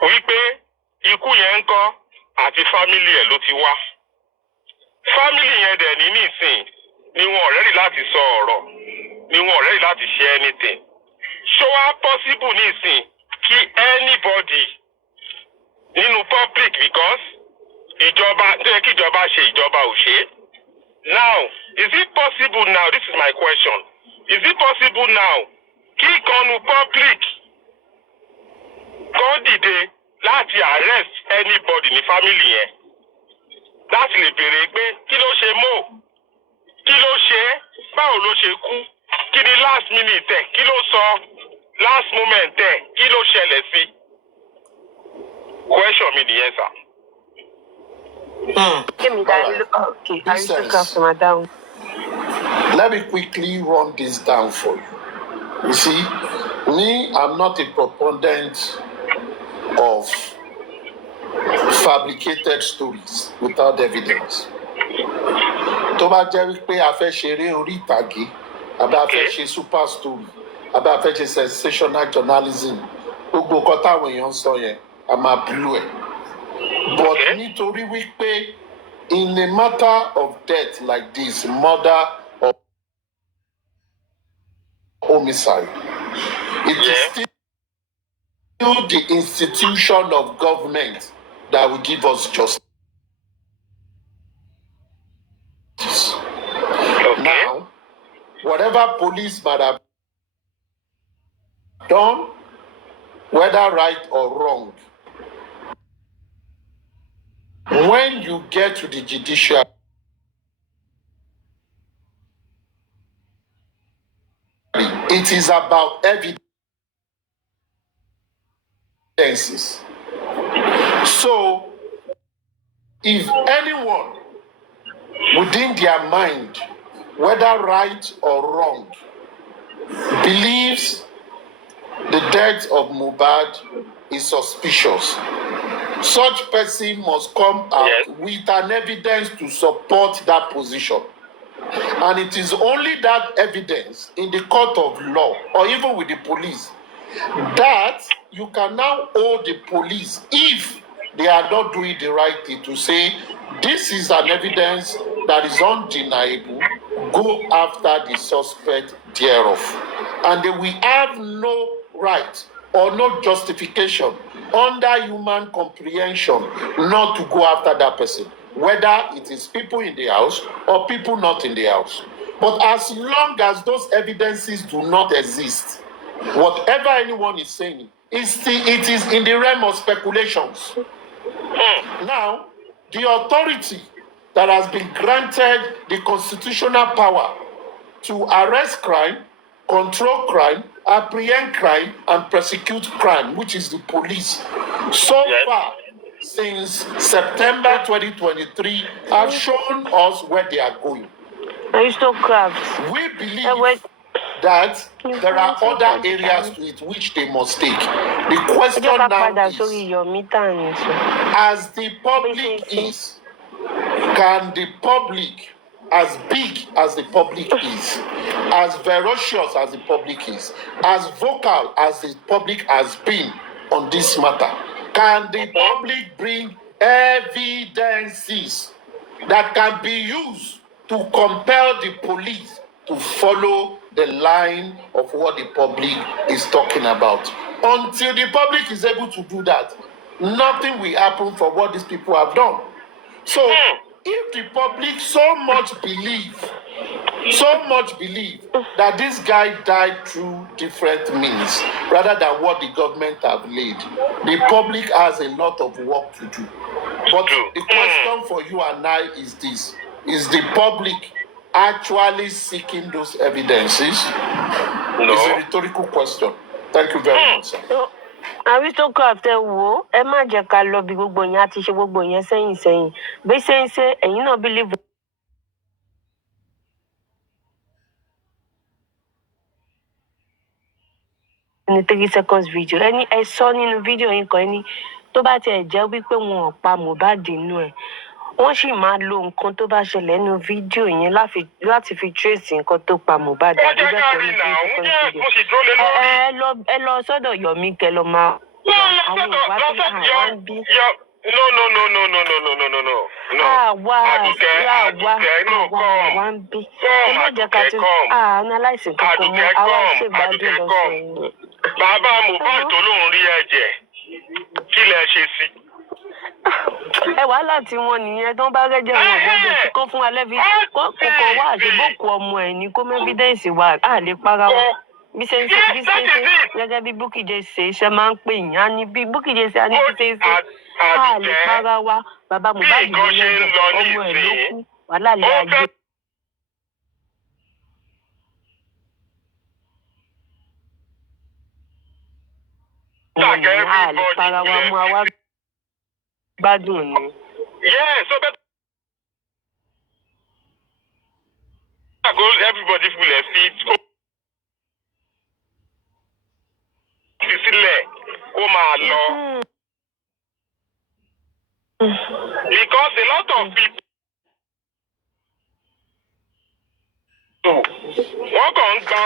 wípé ikú yẹn ń kọ́ àti family ẹ̀ ló ti wá. Family yẹn dẹ̀ ní nísìn ni wọn ò ready láti sọ ọ̀rọ̀, ni wọn ò ready láti ṣe anything. Ṣó wá possible nísìn kí anybody nínú public because ìjọba tó yẹ kí ìjọba ṣe ìjọba ò ṣe. Now, is it possible now? This is my question. Is it possible now kí ìkànnù public kọ́ dìde láti arrest anybody ní family yẹn? Láti lè béèrè pé kí ló ṣe mọ́? Kí ló ṣe? Báwo ló ṣe kú? Kí ni last minute ẹ̀? Kí ló sọ? Last moment ẹ̀? Kí ló ṣẹlẹ̀ sí? Question mi nìyẹn sà. Let me quickly run this down for you. You see, me, I'm not a proponent of fabricated stories without evidence. Tó bá jẹ́ wípé a fẹ́ ṣeré orí ìtàgé, àbí a fẹ́ ṣe super story, àbí a fẹ́ ṣe sensational journalism, gbogbo nǹkan táwọn èèyàn ń sọ yẹn, a máa blú ẹ̀. But nítorí wípé in a matter of death like this, murder or homicide, it is still the institution of government that will give us justice. Now, whatever police might have done, whether right or wrong, when you get to the judiciary, it is about evidences. So, if anyone within their mind, whether right or wrong, believes the death of Mohbad is suspicious, such person must come out with an evidence to support that position. And it is only that evidence in the court of law or even with the police that you can now hold the police, if they are not doing the right thing, to say this is an evidence that is undeniable, go after the suspect thereof. And they will have no right or no justification under human comprehension not to go after that person, whether it is people in the house or people not in the house. But as long as those evidences do not exist, whatever anyone is saying, it is in the realm of speculations. Now, the authority that has been granted the constitutional power to arrest crime, control crime, apprehend crime, and prosecute crime, which is the police, so far since September 2023, have shown us where they are going. Aristocrats. We believe that there are other areas to it which they must take. The question now is, as the public is, can the public, as big as the public is, as ferocious as the public is, as vocal as the public has been on this matter, can the public bring evidences that can be used to compel the police to follow the line of what the public is talking about? Until the public is able to do that, nothing will happen for what these people have done. So, if the public so much believe that this guy died through different means rather than what the government have laid, the public has a lot of work to do. But the question for you and I is this: is the public actually seeking those evidences? No. It's a rhetorical question. Thank you very much, sir. Aristocrat ẹ wò ó, ẹ má jẹ́ ká lọ bí gbogbo yẹn á ti ṣe gbogbo yẹn sẹ́yìn bí ṣe ń ṣe ẹ̀yin náà believe. ní 3 seconds video ẹni ẹ sọ nínú fídíò yín kan ẹni tó bá tiẹ̀ jẹ́ wípé wọn ò pa Mohbad nínú ẹ̀, wọ́n sì máa lo nǹkan tó bá ṣẹlẹ̀ nínú fídíò yẹn láti fi trace nǹkan tó pa Mohbad. ẹ lọ sọ́dọ̀ Yomi kẹ́ lọ máa àwọn ìwà tí àwọn ń bí. No. Àwa ń bí. Ẹ má jẹ́ ká tún analyse kankan mọ́, àwa ṣègbádùn lọ́sọ̀ yìí. Bàbá Mohbad tó lóun rí ẹ̀jẹ̀, kí lẹ ṣe sí? Ẹ wàhálà tí wọn nìyẹn tó ń bá rẹ́jẹ̀ wọn gbọ́dọ̀ tí kò fún wa lẹ́bi kókò wá àṣebókù ọmọ ẹ̀ ní kó mẹ́fídẹ́ǹsì wa á lè para wa. Bí ṣe ń ṣe gẹ́gẹ́ bí Bukky Jesse ṣe máa ń pè yín, á ní bí Bukky Jesse á ní bí ṣe ń ṣe á lè para wa. Bàbá Mohbad ló lẹ́jẹ̀ ọmọ ẹ̀ ló kú wàhálà lè ajé. Á lè para wa mú àwa gbádùn ni. Everybody full of feet. Sílẹ̀ kó máa lọ. Because a lot of people wọ́n kàn ń gba.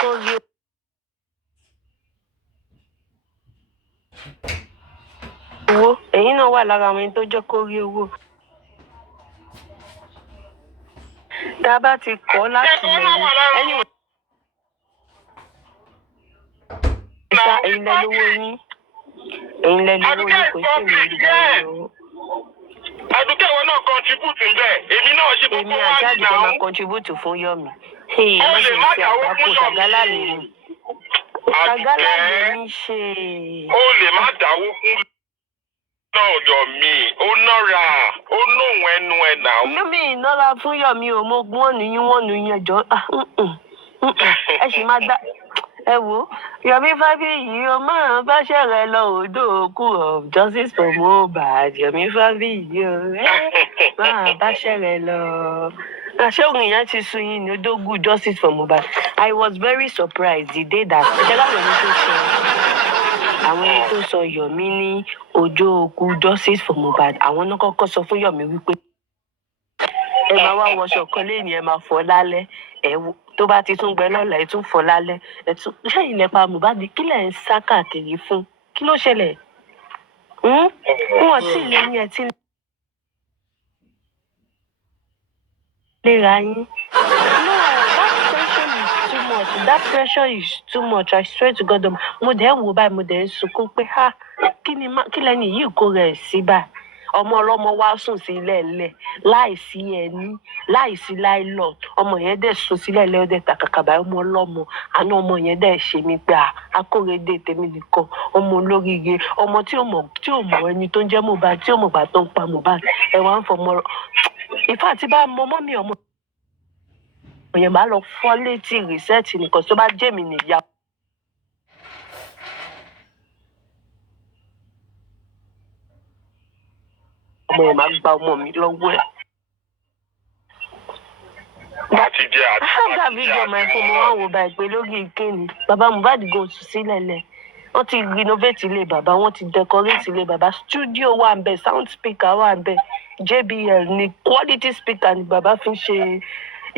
kó rí owó ẹ̀yin náà wà lára àwọn ẹni tó jẹ́ kó rí owó. Tá a bá ti kọ́ láti lẹ́yìn ìṣá ẹ̀yin lẹ lówó yín kò sí èmi ìgbà lówó. Àdùkẹ́ wọn náà contribute ń bẹ̀. Èmi náà ṣe gbogbo èmi wa àti nínú. Àdùkẹ́ máa contribute fún Yọ̀mí. Ó lè má dáwó fún Ṣàgálà lè Yọ̀mí. ní. Ṣàgálà lè ní ṣe. Ó lè má dáwó fún náà Yọ̀mí. Ó nọ́ra. Ó lóhùn ẹnu ẹ̀ náà. Yọ̀mí ìnọ́ra fún Yọ̀mí ò mọ ogún wọ́n nu yín ẹjọ́. Ẹ sì máa dá. Ẹ wò Yọ̀mí Fábíyì o máa bá ṣẹ̀rẹ̀ lọ odò òkú of justice for Mohbad. Yọ̀mí Fábíyì o máa bá ṣẹ̀rẹ̀ lọ. Àṣé òun yẹn ti sun yín ní odógún justice for Mohbad. I was very surprised the day that àwọn ẹni tó sọ Yọ̀mí ní ọjọ́ òkú justice for Mohbad. Àwọn náà kọ́kọ́ sọ fún Yọ̀mí wípé ẹ máa wá wọṣọ kan lẹ́yìn ẹ máa fọ lálẹ́ tó bá ti tún gbẹ lọ́la ẹ tún fọ lálẹ́ ẹ tún ṣé ilẹ̀ pa Mohbad kí lẹ̀ ń sá káàkiri fún kí ló ṣẹlẹ̀ wọn tí lè ní ẹ tí léra yín. No, that pressure is too much. I swear to God mo dẹ̀ wò báyìí mo dẹ̀ ń sunkún pé kí lẹ́ni yìí kó rẹ̀ sí báyìí. Ọmọ ọlọ́mọ wá sùn sí ilẹ̀ ńlẹ̀ láìsí ẹni láìsí láìlọ ọmọ yẹn dẹ̀ sùn sílẹ̀ ńlẹ̀ ọdẹ tàkàkàbà ọmọ ọlọ́mọ àná ọmọ yẹn dẹ̀ ṣe mí pé Akóredé tèmi nìkan ọmọ olóríire ọmọ tí ò mọ̀ ẹni tó ń jẹ́ Mohbad tí ò mọ̀ gbà tó ń pa Mohbad ẹ wá ń fọmọ ìfà tí bá mọ mọ́ mi ọmọ yẹn bá lọ fọ́ létí rìsẹ́ẹ̀tì nìkan tó bá jẹ́ mi nìyá. Ọmọ yẹn máa gba ọmọ mi lọ́wọ́ ẹ̀. Àgbà fídíò máa fún mi wọ́n wò bá ìpè lórí ìkéni. Bàbá Mohbad gan sùn sílẹ̀ lẹ̀. Wọ́n ti renovate ilé bàbá, wọ́n ti decorate ilé bàbá. Studio wà ń bẹ̀, sound speaker wà ń bẹ̀. JBL ni quality speaker ni bàbá fi ń ṣe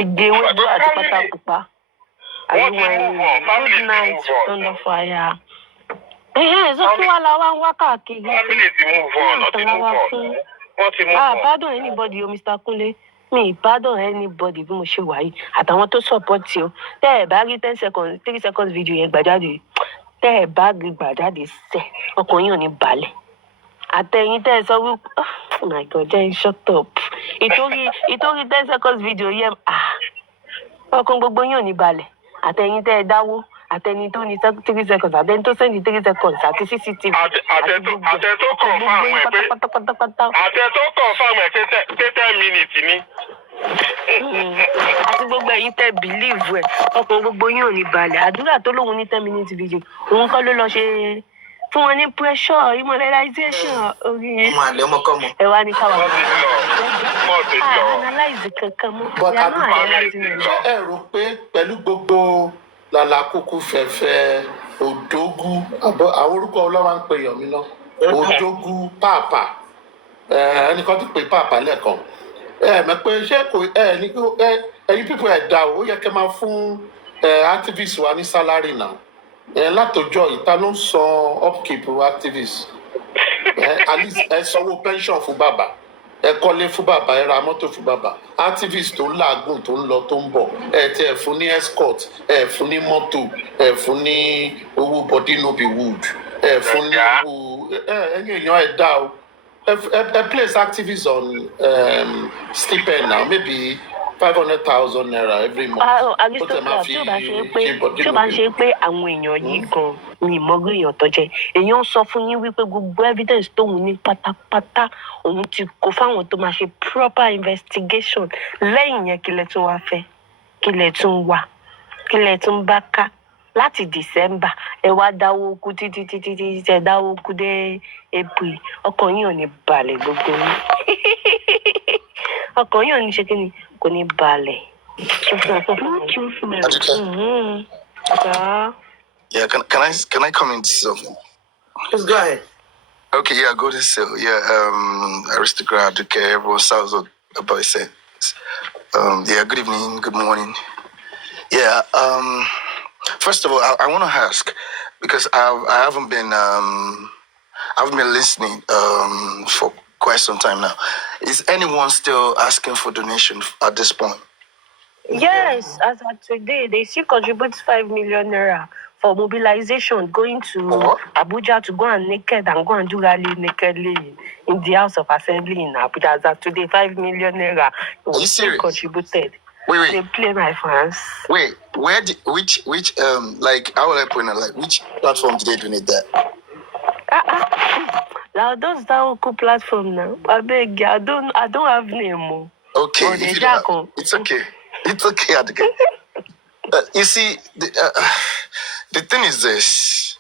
ìgé ewédú àti pátá pupa. Good night, Thunder Fire. Sọ fún wa la wá ń wá káàkiri. Family ti move on, not ti move on. Pardon anybody o Mr. Kunle mi pardon anybody bí mo ṣe wà yìí àtàwọn tó support o tẹ́ ẹ bá rí 3 seconds video yẹn gbàjáde tẹ́ ẹ bá rí gbàjáde sẹ́ ọkàn yín ò ní balẹ̀ àtẹ̀yìn tẹ́ ẹ sọ wípé oh my God jẹ́ shut up ìtorí 10 seconds video yẹn ọkàn gbogbo yín ò ní balẹ̀ àtẹ̀yìn tẹ́ ẹ dáwó àtẹni tó ní 3 seconds àtẹni tó sẹ́ni 3 seconds àti CCTV àtẹ tó confirm ẹ pé àtẹ tó confirm ẹ pé 10 minutes ni. àti gbogbo ẹ̀yin tẹ́ believe ẹ̀ ọkàn gbogbo yín ò ní balẹ̀ àdúrà tó lóun ní 10 minutes video òun kọ́ ló lọ ṣe fún wọn ní pressure immobilization orí yẹn ẹ wá ní káwọn analyze kankan mọ́ ìyá náà analyze nìyẹn. ẹ rò pé pẹ̀lú gbogbo làlàkùkù fẹ̀fẹ̀ òdógú àwọn orúkọ ọlọ́wà ń pè Yọ̀mí náà òdógú pàápàá ẹnìkan ti pè pàápàá lẹ́ẹ̀kan mọ̀ pé ṣé kò ẹ̀yin pípọ̀ ẹ̀dá ó yẹ kẹ́ máa fún activist wa ní sálárì náà látọjọ́ ìta ló ń san upkeep activist at least ẹ sanwó pension fún bàbá ẹ kọ́lé fún bàbá ẹ ra mọ́tò fún bàbá activist tó ń làágùn tó ń lọ tó ń bọ̀ ẹ tí ẹ fún ní escort ẹ fún ní mọ́tò ẹ fún ní owó body no be wood ẹ fún ní owó ẹ̀yin èèyàn ẹ dá o ẹ place activists on stipend now maybe 500,000 naira every month. Aristotle tí ó bá ń ṣe pé àwọn èèyàn yìí gan ni ìmọ̀gbé èèyàn tó jẹ́ èèyàn sọ fún yín wípé gbogbo evidence tóun ní pátápátá òun ti kó fáwọn tó máa ṣe proper investigation lẹ́yìn yẹn kílẹ̀ tún wá fẹ́ kílẹ̀ tún wà kílẹ̀ tún bá ká láti December ẹ wá dáwó kú títí tẹ dáwó kú dé April ọkàn yín ò ní balẹ̀ gbogbo yín ọkàn yín ò ní ṣe kí ni kò ní balẹ̀. Yeah, can I comment something? Just go ahead. Okay, yeah, goldenseal. Yeah, aristocrat, okay, everyone sounds about it. Yeah, good evening, good morning. Yeah, First of all, I want to ask, because I haven't been listening for quite some time now. Is anyone still asking for donation at this point? Yes, as of today, they still contribute 5 million naira for mobilization, going to Abuja to go and go and do rally nakedly in the House of Assembly in Abuja. As of today, 5 million naira was still contributed. Wait. They play my fans. Wait, which like, how will I put it? Like, which platform did they donate that? Now those Daoko platform now. I beg you, I don't have name. Okay, if you don't have, it's okay. It's okay, Adike. You see, the thing is this.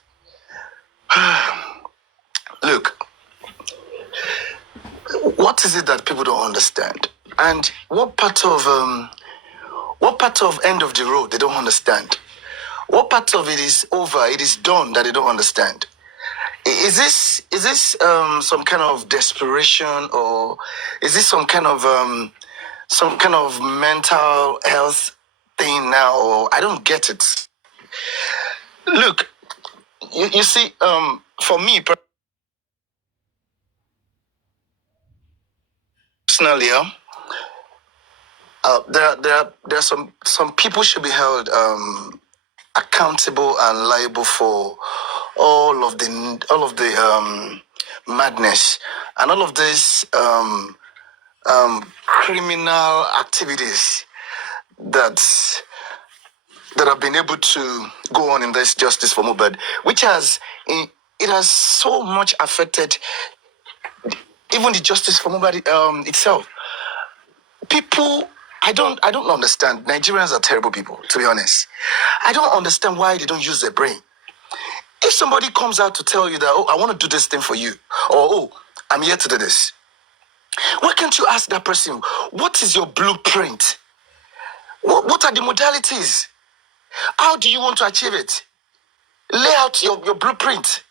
Look, what is it that people don't understand? And what part of end of the road they don't understand? What part of it is over, it is done, that they don't understand? Is this some kind of desperation, or is this some kind of mental health thing now? Or I don't get it. Look, you see, for me personally, there are some people should be held accountable and liable for all of the madness and all of this criminal activities that have been able to go on in this justice for Mohbad, which has so much affected even the justice for Mohbad itself. People, I don't understand. Nigerians are terrible people, to be honest. I don't understand why they don't use their brain. If somebody comes out to tell you that, oh, I want to do this thing for you, or oh, I'm here to do this, why can't you ask that person, what is your blueprint? What are the modalities? How do you want to achieve it? Lay out your blueprint.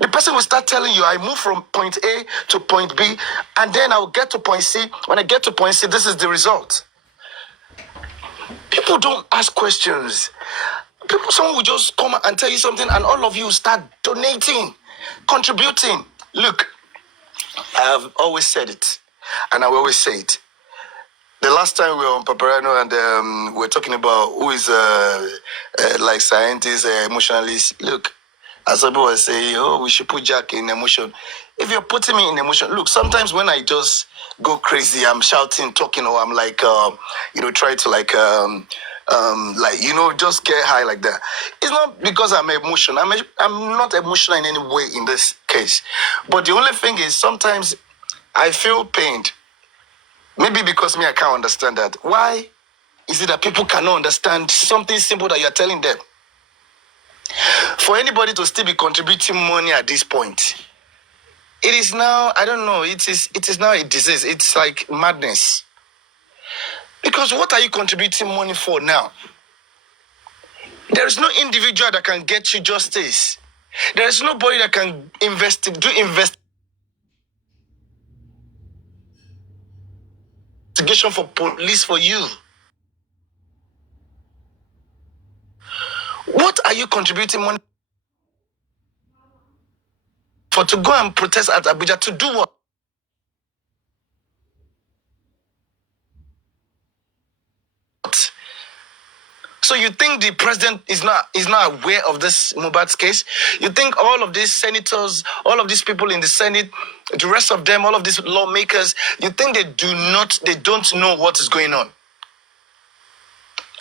The person will start telling you, I move from point A to point B, and then I'll get to point C. When I get to point C, this is the result. People don't ask questions. Someone will just come and tell you something, and all of you start donating, contributing. Look, I have always said it, and I will always say it. The last time we were on Paparano and we were talking about who is like scientists, emotionalists. Look, as some people were saying, oh, we should put Jack in emotion. If you're putting me in emotion, look, sometimes when I just go crazy, I'm shouting, talking, or I'm like, try to just get high like that. It's not because I'm emotional. I'm not emotional in any way in this case. But the only thing is, sometimes I feel pained. Maybe because I can't understand that. Why is it that people cannot understand something simple that you're telling them? For anybody to still be contributing money at this point, it is now, I don't know, it is now a disease. It's like madness. Because what are you contributing money for now? There is no individual that can get you justice. There is nobody that can do investigation for police for you. What are you contributing money for? To go and protest at Abuja, to do what? So you think the president is not aware of this Mohbad's case? You think all of these senators, all of these people in the Senate, the rest of them, all of these lawmakers, you think they don't know what is going on?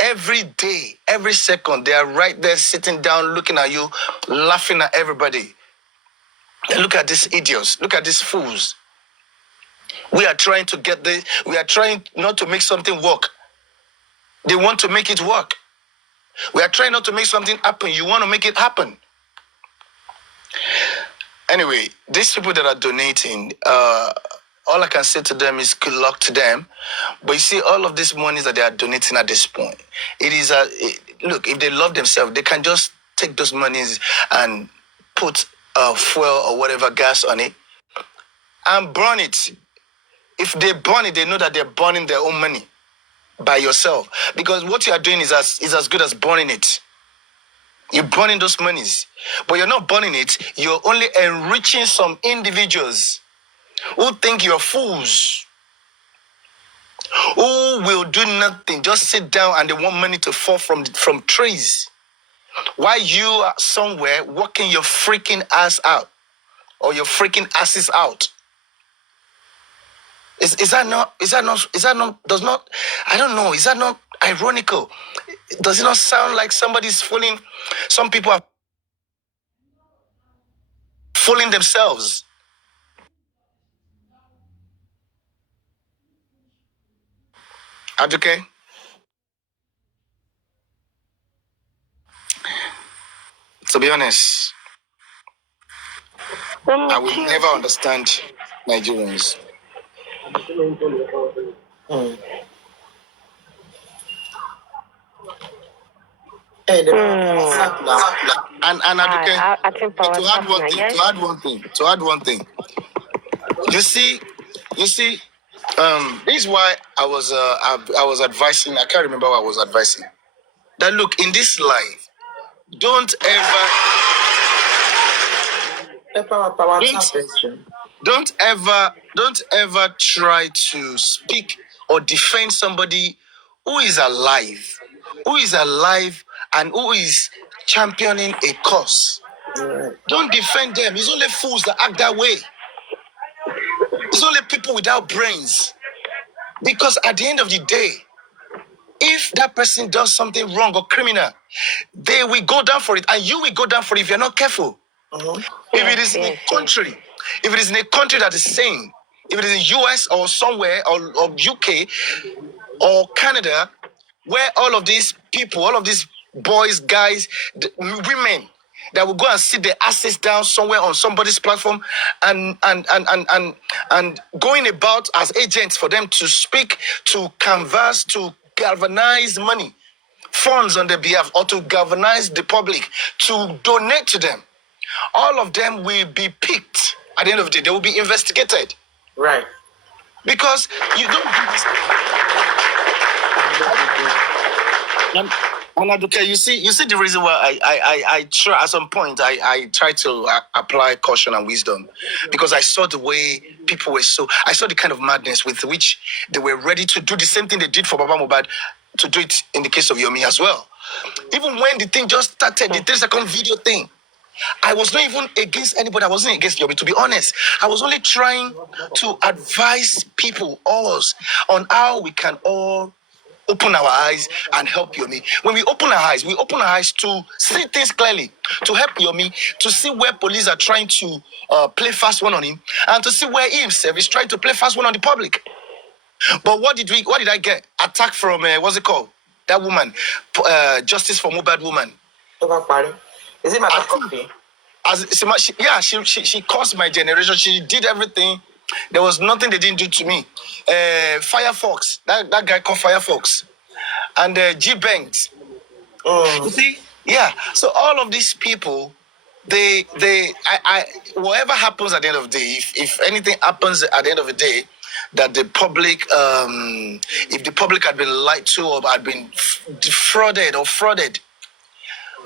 Every day, every second, they are right there sitting down, looking at you, laughing at everybody. And look at these idiots. Look at these fools. We are trying to get this. We are trying not to make something work. They want to make it work. We are trying not to make something happen. You want to make it happen. Anyway, these people that are donating, all I can say to them is good luck to them. But you see, all of these monies that they are donating at this point, it is look, if they love themselves, they can just take those monies and put fuel or whatever gas on it and burn it. If they burn it, they know that they're burning their own money by yourself. Because what you are doing is as good as burning it. You're burning those monies. But you're not burning it. You're only enriching some individuals who think you're fools, who will do nothing, just sit down and they want money to fall from trees. While you are somewhere working your freaking ass out, or your freaking asses out. Is that not, does not, I don't know, is that not ironical? Does it not sound like somebody's fooling, some people are fooling themselves? Aduke? To be honest, I will never understand Nigerians. And Aduke, to add one thing. You see, this is why I was advising. I can't remember what I was advising. That look, in this life, don't ever try to speak or defend somebody who is alive, and who is championing a cause. Don't defend them. It's only fools that act that way. It's only people without brains. Because at the end of the day, if that person does something wrong or criminal, they will go down for it, and you will go down for it if you're not careful. If it is in a country that is sane, if it is in US or somewhere or UK or Canada, where all of these people, all of these boys, guys, women that will go and sit their asses down somewhere on somebody's platform and going about as agents for them to speak, to canvass, to galvanize money, funds on their behalf, or to galvanize the public to donate to them. All of them will be picked at the end of the day. They will be investigated. Right. Because you don't do this. And Aduke, you see the reason why I try at some point I try to apply caution and wisdom, because I saw the way people were I saw the kind of madness with which they were ready to do the same thing they did for Baba Mohbad, to do it in the case of Yomi as well. Even when the thing just started, the 3-second video thing, I was not even against anybody. I wasn't against Yomi, to be honest. I was only trying to advise people, us, on how we can all open our eyes and help Yomi. When we open our eyes to see things clearly, to help Yomi, to see where police are trying to play fast one on him, and to see where he himself is trying to play fast one on the public. But what did I get? Attack from, what's it called? That woman, Justice for Mohbad woman. Is it my copy? She caused my generation. She did everything. There was nothing they didn't do to me. Firefox, that guy called Firefox, and G-Banks. You see, yeah. So all of these people, whatever happens at the end of the day, if anything happens at the end of the day, that the public, if the public had been lied to or had been defrauded or frauded,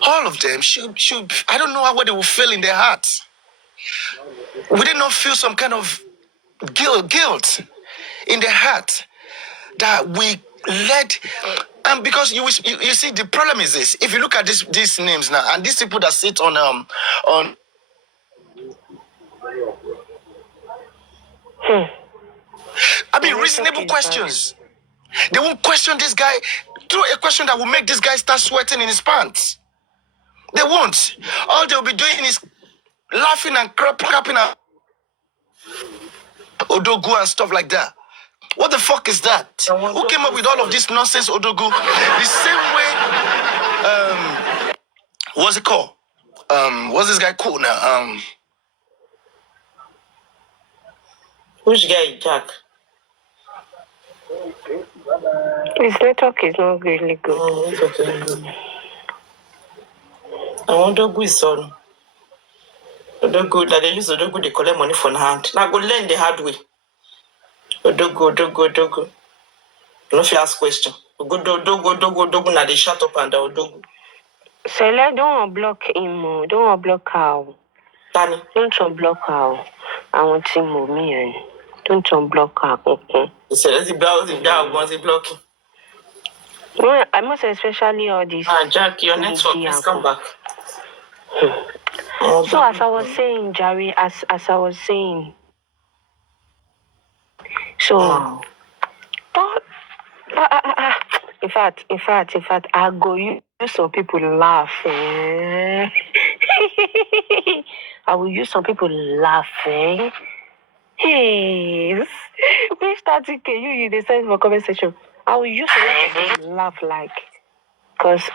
all of them should. I don't know what they will feel in their hearts. Would they not feel some kind of guilt in their heart that we led? And because you see, the problem is this: if you look at these names now, and these people that sit on I mean, reasonable questions. They won't question this guy through a question that will make this guy start sweating in his pants. They won't. All they'll be doing is laughing and clapping at Odogu and stuff like that. What the fuck is that? Who came up with all of this nonsense, Odogu? The same way, what's it called? What's this guy called now? Which guy, Jack? His network is not really good. I want Odogu is on. Odogu, that they use Odogu, they collect money from hand. Now go learn the hard way. Odogu. No, if you ask question. Odogu, now they shut up and Odogu. Sele, don't unblock him. Don't unblock her. Tani. Don't unblock her. I want him me and don't unblock her. Okay. Sele, the block wants a blocking. No, I must especially all this. Jack, your network, please come back. So as I was saying, Jerry, as I was saying, so in fact, I go use some people laugh. I will use some people laughing. Hey, which 30K you they send for comment section? I will use a lot of people laugh like, cause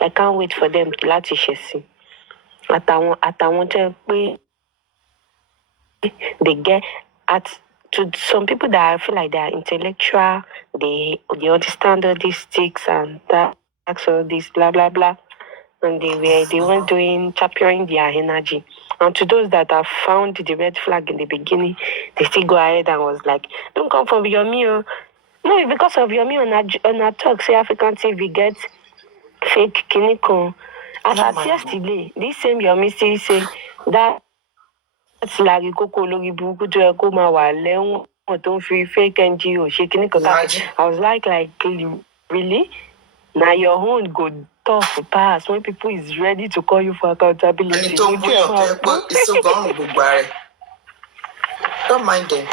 I can't wait for them to láti ṣe sí. Àtàwọn tẹ́ pé they get at to some people that I feel like they are intellectual, they understand all these sticks and that, all this blah blah blah, and they weren't doing championing their energy. And to those that have found the red flag in the beginning, they still go ahead and was like, "Don't come from your meal." No, because of your meal on a talk, say African TV gets fake kinikon. As at yesterday, this same Yomi still say that. That's like Koko Logi Buku to a Kuma Leon or don't free fake NGO shaking. I was like, really? Now your own good tough pass when people is ready to call you for accountability. Don't mind them.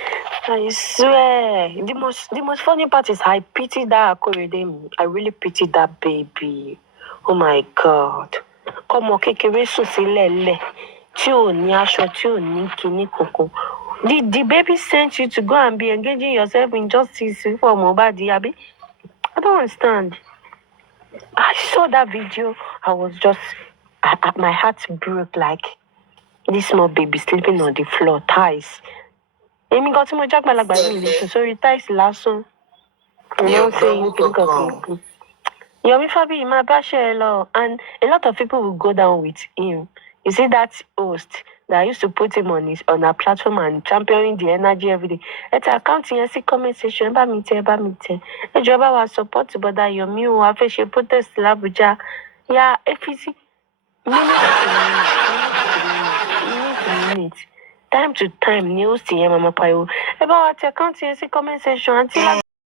I swear. The most funny part is I pity that Akorede. I really pity that baby. Oh my God. Come on, kékeré sùn sílẹ̀. Tí ò ní aṣọ, tí ò ní kinní kankan. The baby sent you to go and be engaging yourself in justice for Mohbad, abi? I don't understand. I saw that video. I was just, my heart broke like this small baby sleeping on the floor, ties. Èmi gan tí mo jágbàlagbà mi lè sùn sórí ties lásán. You know saying kinní. Yomi Fabi, my bachelor, and a lot of people will go down with him. You see that host that used to put him on a platform and championing the energy every day. It's accounting and see comment section. Eba mi tẹ. A job I was support but that Yomi who have a protest l'Abuja. Yeah, if you see minute. Time to time, news to Mama Payo. About accounting and see comment section until I